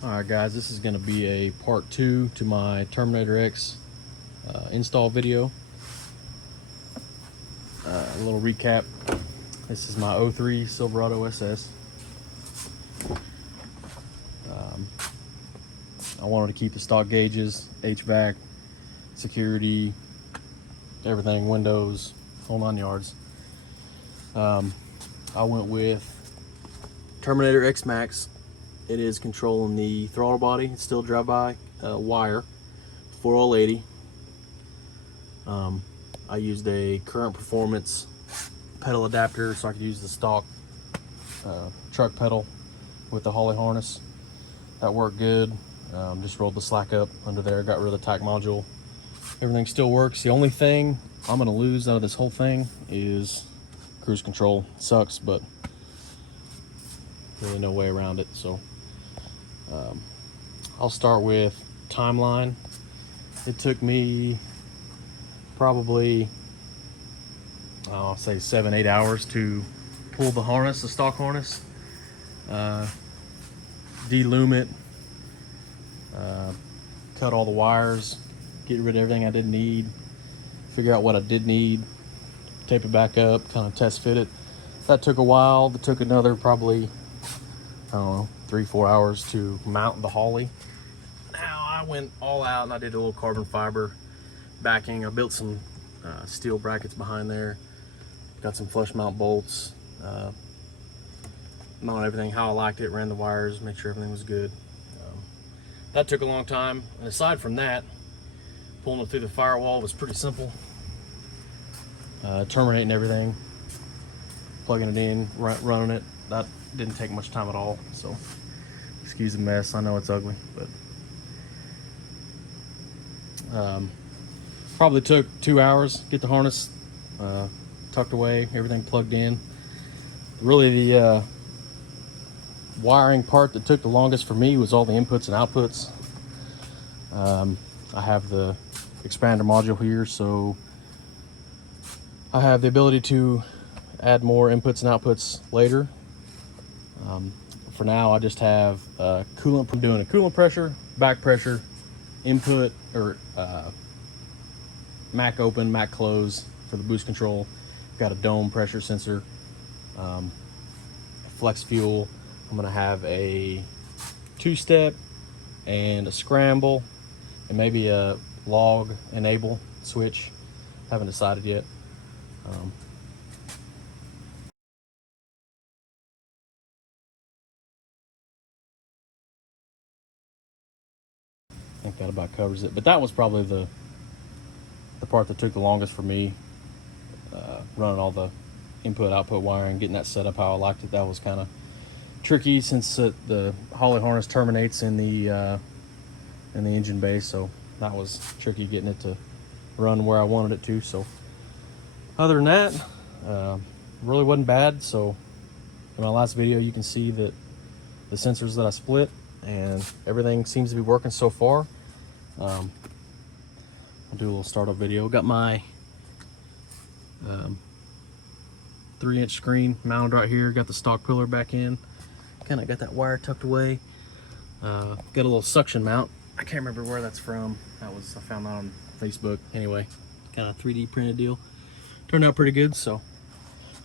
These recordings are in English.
Alright guys, this is going to be a part 2 to my Terminator X install video. A little recap. This is my 03 Silverado SS. I wanted to keep the stock gauges, HVAC, security, everything, windows, whole 9 yards. I went with Terminator X Max. It is controlling the throttle body. It's still drive-by wire, 4L80. I used a current performance pedal adapter so I could use the stock truck pedal with the Holley harness. That worked good. Just rolled the slack up under there, got rid of the tack module. Everything still works. The only thing I'm gonna lose out of this whole thing is cruise control. It sucks, but really no way around it. So I'll start with timeline. It took me probably, I'll say 7-8 hours to pull the harness, the stock harness, delume it, cut all the wires, get rid of everything I didn't need, figure out what I did need, tape it back up, kind of test fit it. That took a while. That took another probably, I don't know, 3-4 hours to mount the Holley. Now I went all out and I did a little carbon fiber backing. I built some steel brackets behind there, got some flush mount bolts, mounted everything how I liked it, ran the wires, make sure everything was good. That took a long time, and aside from that, pulling it through the firewall was pretty simple. Terminating everything, plugging it in, running it, that didn't take much time at all. So excuse the mess, I know it's ugly, but probably took 2 hours, get the harness tucked away, everything plugged in. Really the wiring part that took the longest for me was all the inputs and outputs. I have the expander module here, so I have the ability to add more inputs and outputs later. For now, I just have coolant. I'm doing a coolant pressure, back pressure, input, or Mac open, Mac close for the boost control. Got a dome pressure sensor, flex fuel. I'm gonna have a 2-step and a scramble and maybe a log enable switch. Haven't decided yet. I think that about covers it, but that was probably the part that took the longest for me, running all the input output wiring, getting that set up how I liked it. That was kind of tricky since the Holley harness terminates in the engine bay, so that was tricky getting it to run where I wanted it to. So other than that, really wasn't bad. So in my last video you can see that the sensors that I split and everything seems to be working so far. I'll do a little startup video. Got my 3-inch screen mounted right here, got the stock pillar back in, kind of got that wire tucked away. Got a little suction mount. I can't remember where that's from. I found that on Facebook. Anyway, kind of 3D printed deal. Turned out pretty good, so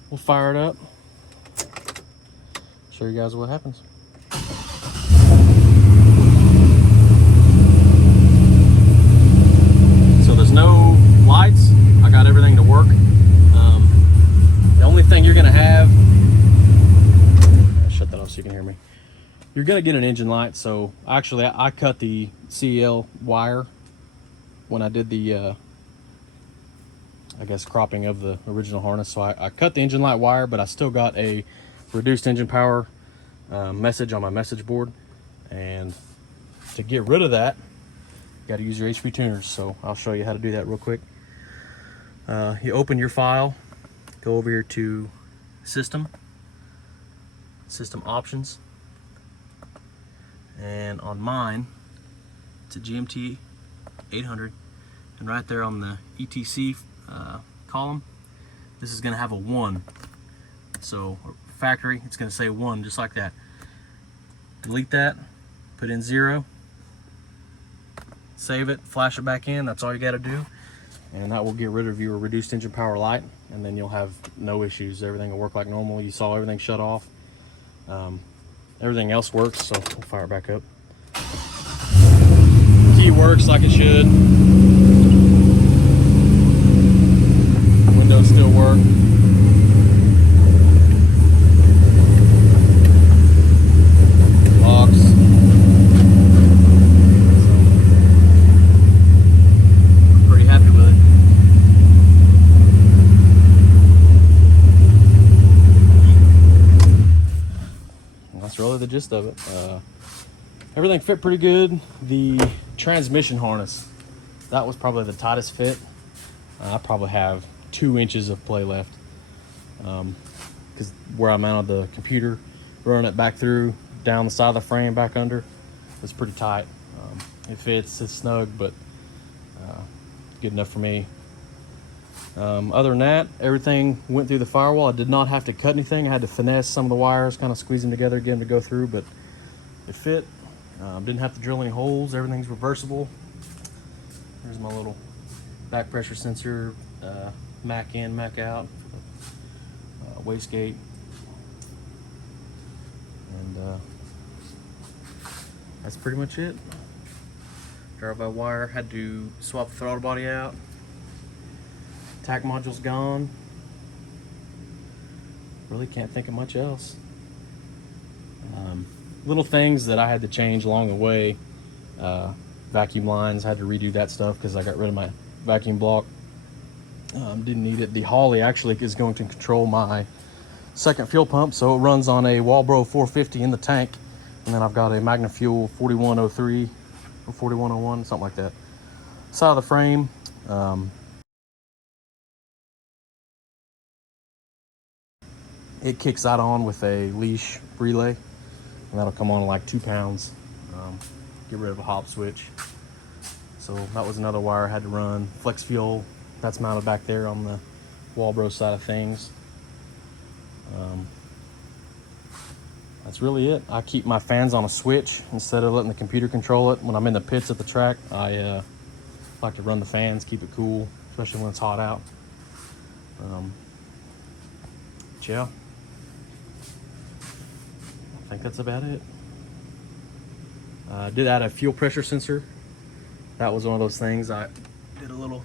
we'll fire it up, show you guys what happens. So there's no lights. I got everything to work. The only thing you're gonna have, shut that off so you can hear me. You're gonna get an engine light. So actually I cut the CL wire when I did the I guess cropping of the original harness. So I cut the engine light wire, but I still got a reduced engine power message on my message board. And to get rid of that, you got to use your HP tuners. So I'll show you how to do that real quick. You open your file, go over here to system options, and on mine it's a GMT 800, and right there on the ETC column, this is going to have a 1. So factory, it's going to say 1 just like that. Delete that, put in 0, save it, flash it back in. That's all you got to do, and that will get rid of your reduced engine power light, and then you'll have no issues. Everything will work like normal. You saw everything shut off. Everything else works, so we'll fire it back up. Key works like it should. Windows still work. Locks. Pretty happy with it. That's really the gist of it. Everything fit pretty good. The transmission harness, that was probably the tightest fit. I probably have 2 inches of play left, because where I mounted the computer, running it back through, down the side of the frame, back under, it's pretty tight. It fits, it's snug, but good enough for me. Other than that, everything went through the firewall. I did not have to cut anything. I had to finesse some of the wires, kind of squeeze them together, get them to go through, but it fit. Didn't have to drill any holes. Everything's reversible. There's my little back pressure sensor, Mac in, Mac out, wastegate, and that's pretty much it. Drive-by-wire, had to swap the throttle body out. Tack module's gone. Really can't think of much else. Little things that I had to change along the way. Vacuum lines, had to redo that stuff because I got rid of my vacuum block. Didn't need it. The Holley actually is going to control my second fuel pump, so it runs on a Walbro 450 in the tank, and then I've got a Magna Fuel 4103 or 4101, something like that. Side of the frame. It kicks that on with a leash relay, and that'll come on at like 2 pounds. Get rid of a hop switch. So that was another wire I had to run. Flex fuel, that's mounted back there on the Walbro side of things. That's really it. I keep my fans on a switch instead of letting the computer control it. When I'm in the pits at the track, I like to run the fans, keep it cool, especially when it's hot out. Yeah, I think that's about it. Did add a fuel pressure sensor. That was one of those things. I did a little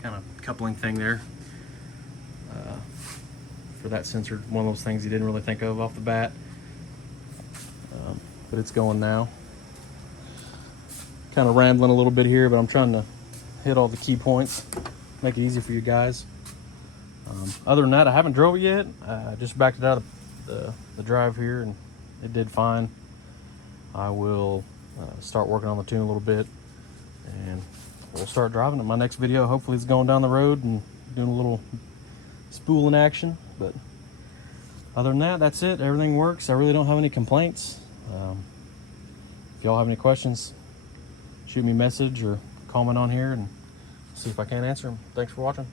kind of coupling thing there for that sensor. One of those things you didn't really think of off the bat, but it's going now. Kind of rambling a little bit here, but I'm trying to hit all the key points, make it easy for you guys. Other than that, I haven't drove it yet. I just backed it out of the drive here, and it did fine. I will start working on the tune a little bit, and we'll start driving it. My next video hopefully is going down the road and doing a little spooling action. But other than that, that's it. Everything works. I really don't have any complaints. If y'all have any questions, shoot me a message or comment on here and see if I can answer them. Thanks for watching.